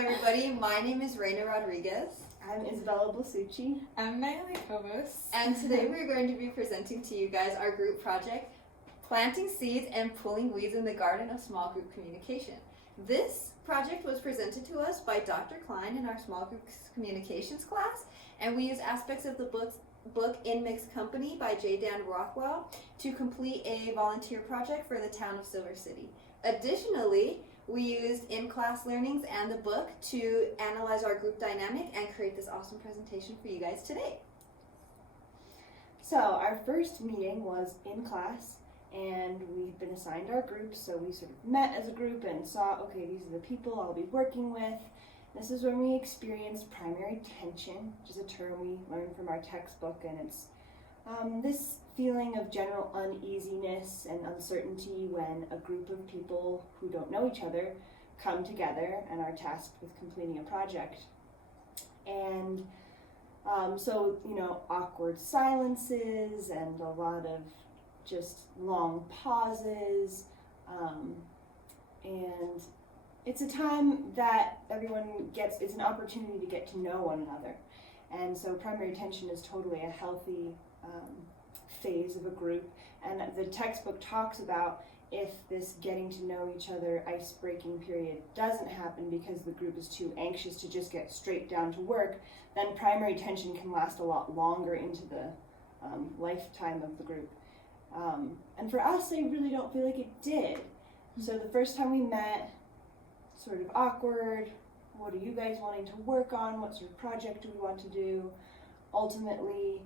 everybody. My name is Reina Rodriguez. I'm Isabella Blasucci. I'm Naomi Kobos. And today we're going to be presenting to you guys our group project, Planting Seeds and Pulling Weeds in the Garden of Small Group Communication. This project was presented to us by Dr. Klein in our Small Group Communications class, and we use aspects of the book In Mixed Company by J. Dan Rockwell to complete a volunteer project for the town of Silver City. Additionally, we used in-class learnings and the book to analyze our group dynamic and create this awesome presentation for you guys today. So our first meeting was in class, and we've been assigned our groups, so we sort of met as a group and saw, okay, these are the people I'll be working with. This is when we experienced primary tension, which is a term we learned from our textbook, and it's this feeling of general uneasiness and uncertainty when a group of people who don't know each other come together and are tasked with completing a project. And so, awkward silences and a lot of just long pauses, and it's a time that everyone it's an opportunity to get to know one another. And so primary tension is totally a healthy phase of a group. And the textbook talks about if this getting to know each other ice-breaking period doesn't happen because the group is too anxious to just get straight down to work, then primary tension can last a lot longer into the lifetime of the group. And for us, I really don't feel like it did. So the first time we met, sort of awkward, what are you guys wanting to work on? What sort of project do we want to do? Ultimately,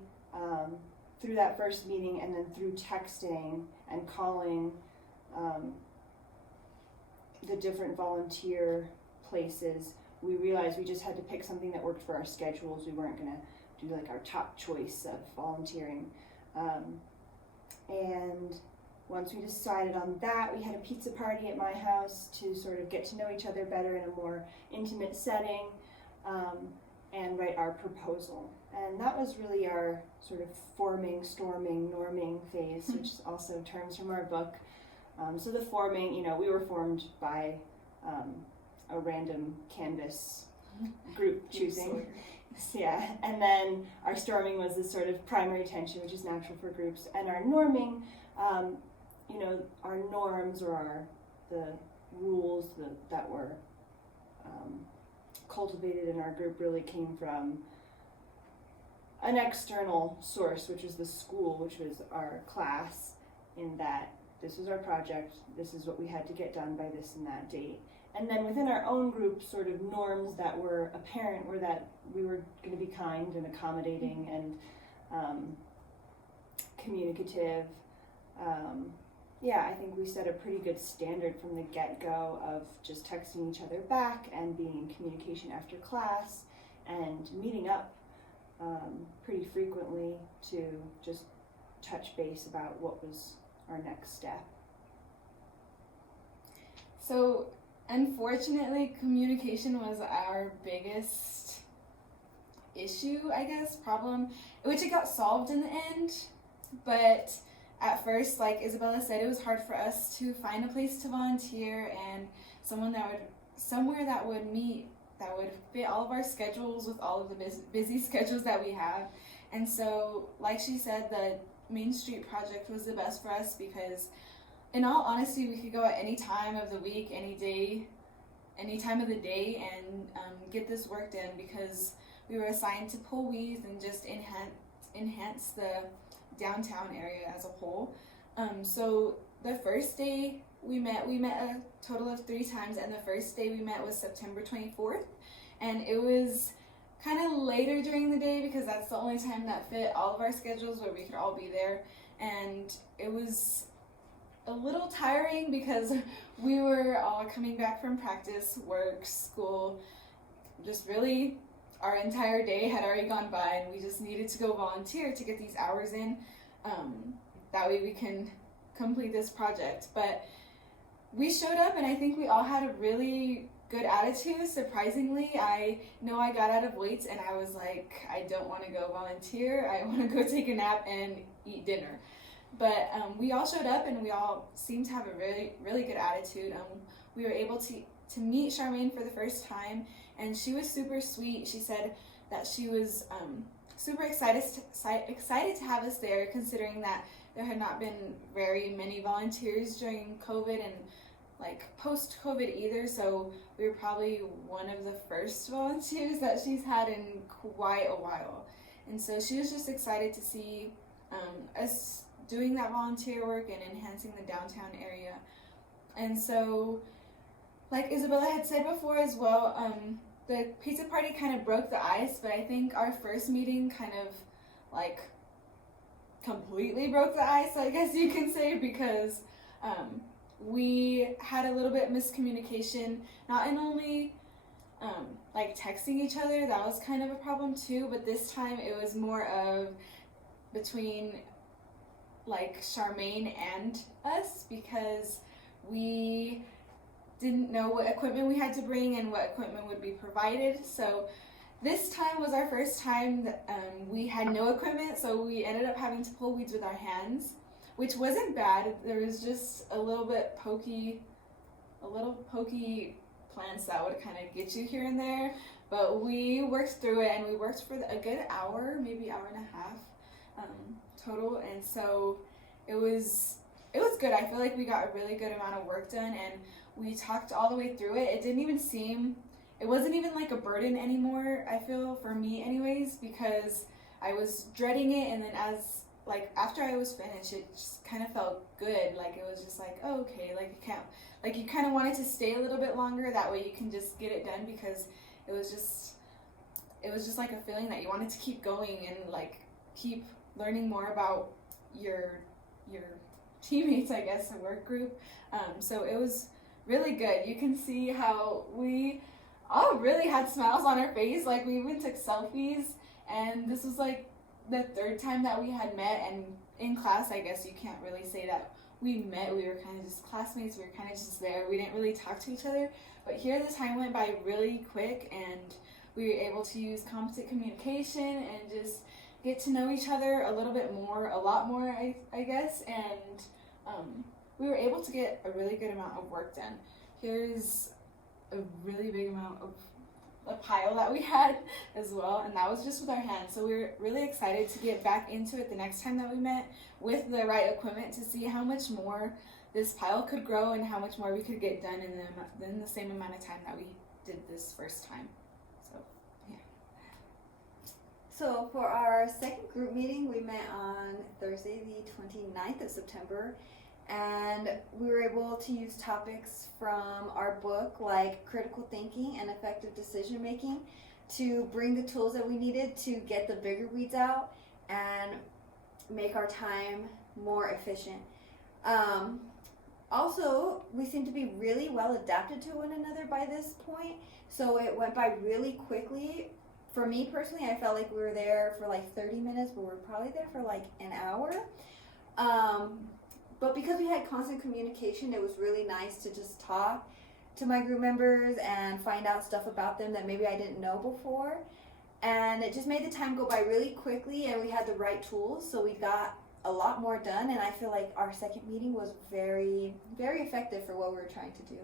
through that first meeting and then through texting and calling the different volunteer places, we realized we just had to pick something that worked for our schedules. We weren't going to do like our top choice of volunteering. And once we decided on that, we had a pizza party at my house to sort of get to know each other better in a more intimate setting, and write our proposal. And that was really our sort of forming, storming, norming phase, which is also terms from our book. So the forming, we were formed by a random Canvas group choosing. Yeah, and then our storming was this sort of primary tension, which is natural for groups, and our norming, our norms or the rules that were cultivated in our group really came from an external source, which was the school, which was our class, in that this was our project, this is what we had to get done by this and that date. And then within our own group, sort of norms that were apparent were that we were going to be kind and accommodating and communicative. I think we set a pretty good standard from the get-go of just texting each other back and being in communication after class and meeting up pretty frequently to just touch base about what was our next step. So, unfortunately, communication was our biggest issue, problem, which it got solved in the end, but at first, like Isabella said, it was hard for us to find a place to volunteer and somewhere that would meet, that would fit all of our schedules with all of the busy schedules that we have. And so, like she said, the Main Street project was the best for us because, in all honesty, we could go at any time of the week, any day, any time of the day, and get this work done because we were assigned to pull weeds and just enhance the downtown area as a whole. So the first day we met a total of 3 times, and the first day we met was September 24th, and it was kind of later during the day because that's the only time that fit all of our schedules where we could all be there, and it was a little tiring because we were all coming back from practice, work, school, just really our entire day had already gone by, and we just needed to go volunteer to get these hours in. That way we can complete this project. But we showed up, and I think we all had a really good attitude, surprisingly. I know I got out of weights, and I was like, I don't want to go volunteer. I want to go take a nap and eat dinner. But we all showed up, and we all seemed to have a really, really good attitude. We were able to to meet Charmaine for the first time, and she was super sweet. She said that she was super excited to have us there, considering that there had not been very many volunteers during COVID and like post-COVID either, so we were probably one of the first volunteers that she's had in quite a while. And so she was just excited to see us doing that volunteer work and enhancing the downtown area. And so, like Isabella had said before as well, the pizza party kind of broke the ice, but I think our first meeting kind of like completely broke the ice, I guess you can say, because we had a little bit of miscommunication, not only like texting each other, that was kind of a problem too, but this time it was more of between like Charmaine and us, because we didn't know what equipment we had to bring and what equipment would be provided. So this time was our first time that we had no equipment, so we ended up having to pull weeds with our hands, which wasn't bad. There was just a little pokey plants that would kind of get you here and there, but we worked through it, and we worked for a good hour, maybe hour and a half total, and so it was good. I feel like we got a really good amount of work done, and we talked all the way through it. It wasn't even like a burden anymore, I feel, for me anyways, because I was dreading it, and then after I was finished, it just kind of felt good. Like, it was just like, oh, okay, you kind of wanted to stay a little bit longer, that way you can just get it done, because it was just like a feeling that you wanted to keep going and like keep learning more about your teammates, I guess, a work group. So it was really good. You can see how we all really had smiles on our face. Like, we even took selfies, and this was like the third time that we had met, and in class, I guess you can't really say that we met. We were kind of just classmates. We were kind of just there. We didn't really talk to each other, but here the time went by really quick, and we were able to use competent communication and just get to know each other a lot more, I guess, and we were able to get a really good amount of work done. Here's a really big amount of a pile that we had as well, and that was just with our hands. So we were really excited to get back into it the next time that we met with the right equipment, to see how much more this pile could grow and how much more we could get done in the same amount of time that we did this first time. So yeah. So for our second group meeting, we met on Thursday the 29th of September, and we were able to use topics from our book like critical thinking and effective decision making to bring the tools that we needed to get the bigger weeds out and make our time more efficient. Also, we seem to be really well adapted to one another by this point, so it went by really quickly. For me personally, I felt like we were there for like 30 minutes, but we were probably there for like an hour. But because we had constant communication, it was really nice to just talk to my group members and find out stuff about them that maybe I didn't know before. And it just made the time go by really quickly, and we had the right tools, so we got a lot more done, and I feel like our second meeting was very, very effective for what we were trying to do.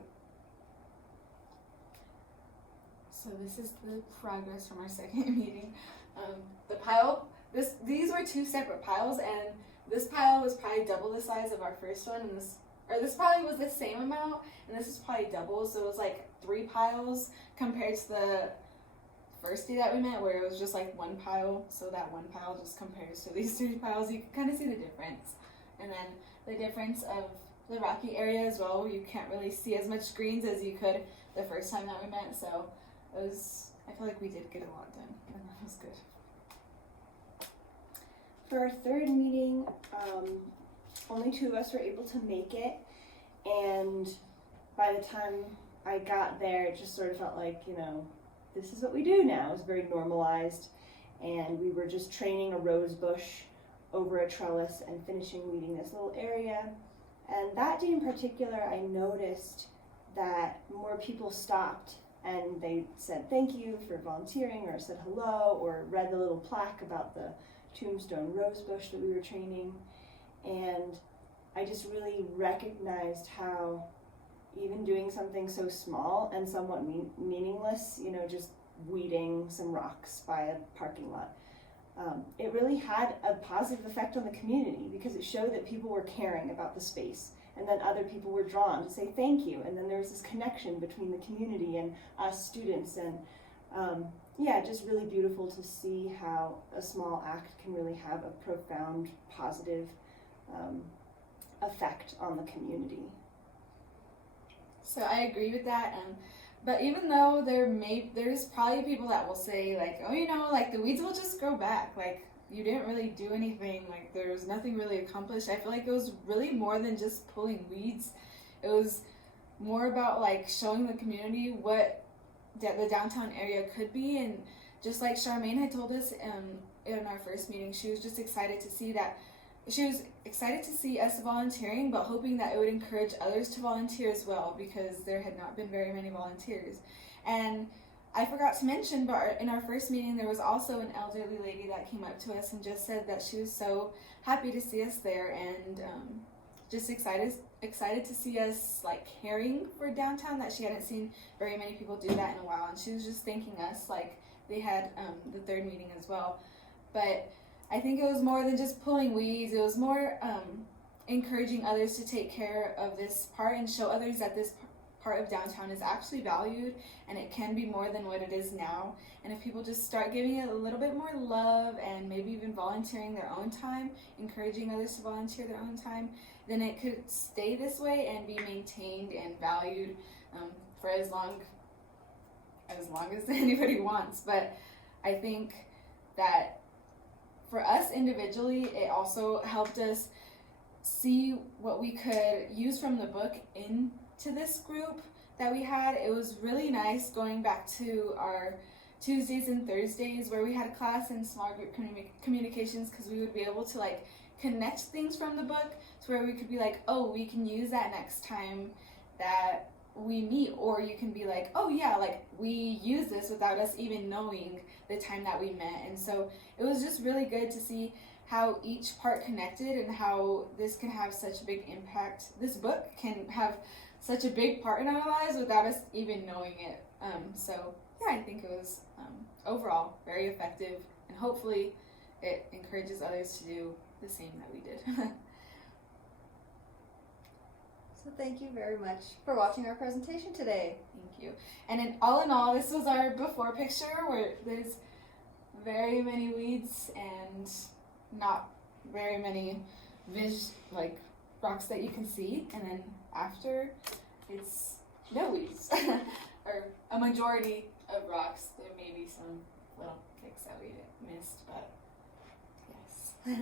So this is the progress from our second meeting. These were two separate piles, and this pile was probably double the size of our first one, and this probably was the same amount, and this is probably double, so it was like 3 piles compared to the first day that we met, where it was just like 1 pile, so that 1 pile just compares to these 3 piles. You can kind of see the difference. And then the difference of the rocky area as well, you can't really see as much greens as you could the first time that we met, so I feel like we did get a lot done, and that was good. For our third meeting, only 2 of us were able to make it, and by the time I got there, it just sort of felt like, this is what we do now. It was very normalized, and we were just training a rose bush over a trellis and finishing weeding this little area. And that day in particular, I noticed that more people stopped and they said thank you for volunteering, or said hello, or read the little plaque about the tombstone rose bush that we were training. And I just really recognized how even doing something so small and somewhat meaningless, you know, just weeding some rocks by a parking lot, it really had a positive effect on the community because it showed that people were caring about the space, and then other people were drawn to say thank you, and then there was this connection between the community and us students, and yeah, just really beautiful to see how a small act can really have a profound positive effect on the community. So I agree with that. But even though there's probably people that will say like, oh, you know, like the weeds will just grow back. Like you didn't really do anything. Like there was nothing really accomplished. I feel like it was really more than just pulling weeds. It was more about like showing the community what the downtown area could be. And just like Charmaine had told us in our first meeting, she was just excited to see that. She was excited to see us volunteering, but hoping that it would encourage others to volunteer as well, because there had not been very many volunteers. And I forgot to mention, but in our first meeting, there was also an elderly lady that came up to us and just said that she was so happy to see us there, and just excited to see us like caring for downtown, that she hadn't seen very many people do that in a while. And she was just thanking us, like they had the third meeting as well. But I think it was more than just pulling weeds. It was more encouraging others to take care of this part and show others that this part of downtown is actually valued and it can be more than what it is now. And if people just start giving it a little bit more love and maybe even volunteering their own time, encouraging others to volunteer their own time, then it could stay this way and be maintained and valued for as long as anybody wants. But I think that for us individually, it also helped us see what we could use from the book into this group that we had. It was really nice going back to our Tuesdays and Thursdays where we had a class in small group communications, because we would be able to like connect things from the book to where we could be like, oh, we can use that next time that we meet. Or you can be like, oh yeah, like we use this without us even knowing the time that we met. And so it was just really good to see how each part connected and how this can have such a big impact. This book can have such a big part in our lives without us even knowing it. So yeah, I think it was overall very effective, and hopefully it encourages others to do the same that we did. So thank you very much for watching our presentation today. Thank you. And in all, this was our before picture where there's very many weeds and not very many rocks that you can see. And then after, it's no weeds, or a majority of rocks. There may be some little picks that we missed, but yes.